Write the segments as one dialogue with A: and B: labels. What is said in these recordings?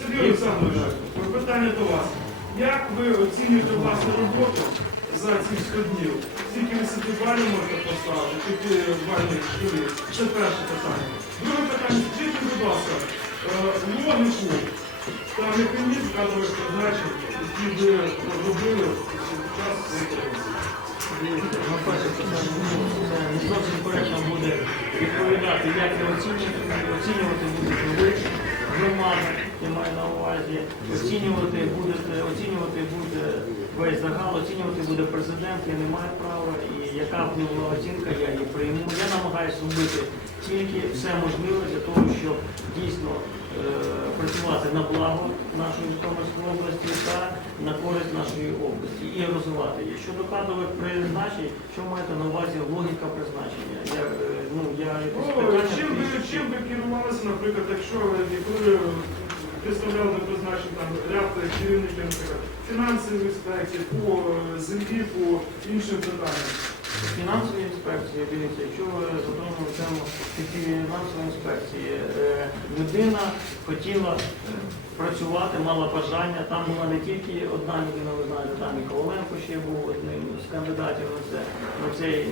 A: Сергій Олександрович, питання до вас. Як ви оцінюєте власну роботу за ці 100 днів? Скільки ви собі балів можете поставити? Скільки бальних школі? Це перше питання. Друге питання, скажіть, будь ласка, логіку та механізм кадрових призначень, які ви робили під час своєї
B: не зовсім коректно буде відповідати, як ви оцінюєте, оцінювати будете ви, громада, я маю на увазі, оцінювати будете, оцінювати буде весь загал, оцінювати буде президент, я не маю права, і яка б не була оцінка, я її прийму. Я намагаюся робити тільки все можливе для того, щоб дійсно працювати на благо нашої Житомирської області та на користь нашої області і розвивати її. Щодо кадрових призначень, що маєте на увазі логіка призначення? Я, е, ну, я якось
A: Ну,
B: питання
A: чим ви, чим ви керувалися, наприклад, якщо ви коли представляли на призначення там ряд керівників, наприклад, фінансової інспекції, по е, землі, по іншим питанням?
B: Фінансові інспекції, дивіться, якщо ви затронули тему фінансової інспекції, е, людина хотіла е, працювати, мала бажання. Там була не тільки одна людина, ви знаєте, там і Коваленко ще був одним з кандидатів на, це, на, цей,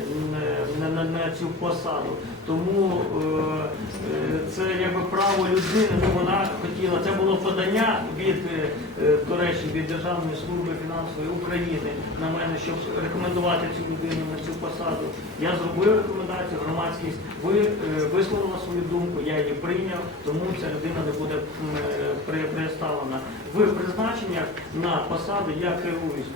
B: на, на, на цю посаду. Тому е, це якби право людини, ну вона хотіла, це було подання від, е, е, до речі, від Державної служби фінансової України на мене, щоб рекомендувати цю людину на цю посаду. Я зробив рекомендацію, громадськість ви, е, висловила свою думку, я її прийняв, тому ця людина не буде представлена. В призначеннях на посади я керуюсь,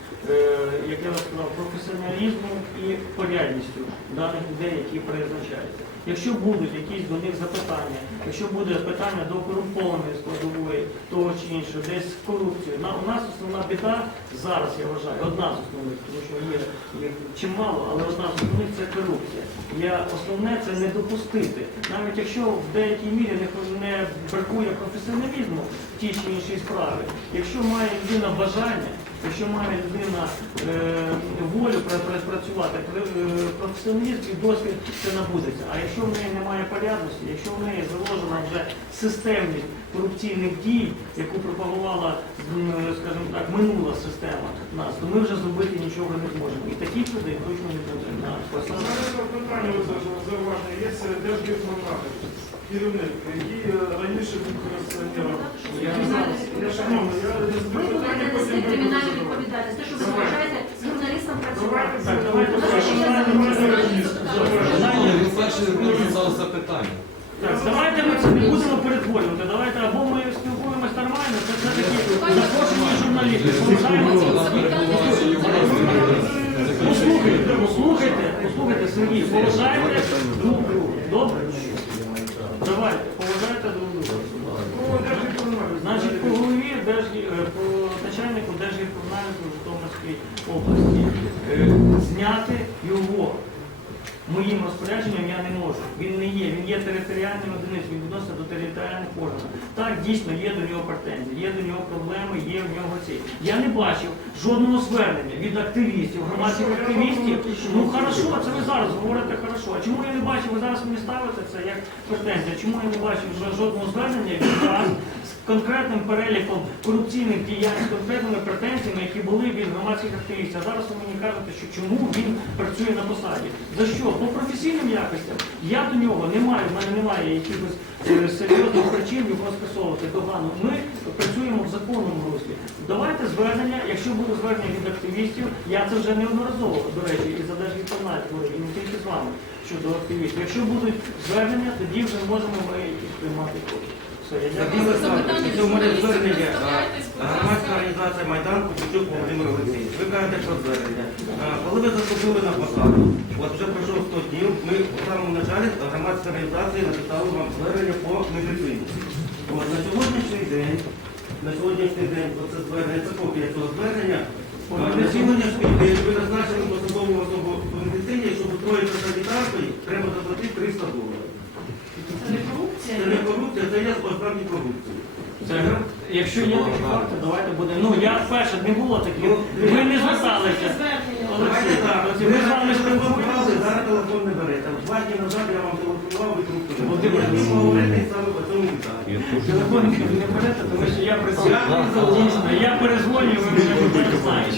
B: як я сказав, професіоналізмом і порядністю даних людей, які призначаються. Якщо будуть якісь до них запитання, якщо буде питання до корумпованої іншого, десь корупцію. У нас основна біда зараз, я вважаю, одна з основних, тому що є їх чимало, але одна з основних це корупція. Я основне це не допустити. Навіть якщо в деякій мірі не, не бракує професіоналізму в тій чи іншій справі, якщо має людина бажання, якщо має людина е, волю пра- пра- працювати, пр- е, професіоналізм і досвід це набудеться. А якщо в неї немає порядності, якщо в неї заложена вже системність корупційних дій, яку пропагувала, скажімо так, минула система нас, то ми вже зробити нічого не зможемо. І таких людей точно не буде
A: питання зауваження. Є держгірмонтаж, керівник, який е, раніше був корупціонером.
C: Кримінальну відповідальність, те, що ви
A: Давайте.
C: журналістам працювати.
D: Ви перший записали запитання.
B: Давайте ми будемо перетворювати. Давайте або ми спілкуємось нормально, це все-таки запрошені журналісти. Поважаємо в області е, зняти його моїм розпорядженням я не можу. Він є, територіальним одиницею, він відноситься до територіальних органів. Так, дійсно, є до нього претензії, є до нього проблеми, є в нього ці. Я не бачив жодного звернення від активістів, громадських активістів. Ну хорошо, це ви зараз говорите хорошо. А чому я не бачив, ви зараз мені ставите це як претензія? Чому я не бачив жодного звернення від вас з конкретним переліком корупційних діянь, з конкретними претензіями, які були від громадських активістів? А зараз ви мені кажете, що чому він працює на посаді? За що? По професійним якостям я до нього не маю, в мене немає якихось е, серйозних причин його скасовувати догану. Ми працюємо в законному руслі. Давайте звернення, якщо буде звернення від активістів, я це вже неодноразово, до речі, і за Держвідповнать говорив, і не тільки з вами щодо активістів. Якщо будуть звернення, тоді вже можемо ми якісь приймати
E: Олександрович, це у мене звернення. а, Громадська організація Майдан Кучук Володимир Олексійович. Ви кажете про звернення. Ви на посаду, от вже пройшов 100 днів, ми у самому началі громадської організації написали вам звернення по медицині. От на сьогоднішній день, на сьогоднішній день, оце звернення, це копія цього звернення. А, На сьогоднішній день ви назначили посадову особу по медицині, щоб устроїти санітаркою, треба заплатити 300 доларів.
C: Це не корупція?
E: Це не корупція, це є справді корупція.
B: Це, якщо є такі факти, давайте буде. Ну я перше не було таких. Ви не зверталися.
E: Давайте
B: ми з вами спілкували,
E: зараз телефон не берете. Два дні назад я вам телефонував і трубку не Володимир, ми говорили саме по цьому питанню.
B: Телефон не берете, тому що я працював, я перезвоню, ви мене не знаєте.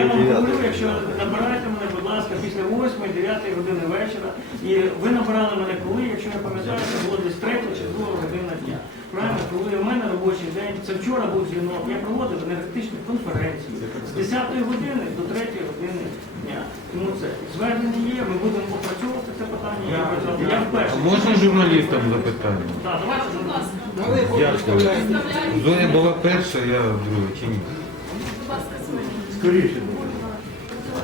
B: Я вам говорю, якщо набираєте мене ласка, після 8-9 години вечора. І ви набирали мене коли, якщо я пам'ятаю, це було десь 3 чи 2 година дня. Правильно, коли у мене робочий день, це вчора був дзвінок, я проводив енергетичні конференції з 10 години до 3 години дня. Тому це звернення є, ми будемо опрацьовувати це питання. Я, я вперше.
F: Можна журналістам запитання?
B: Так, давайте, будь.
F: Дякую. Зоя була перша, я друга, чи ні?
C: Будь ласка,
G: Скоріше.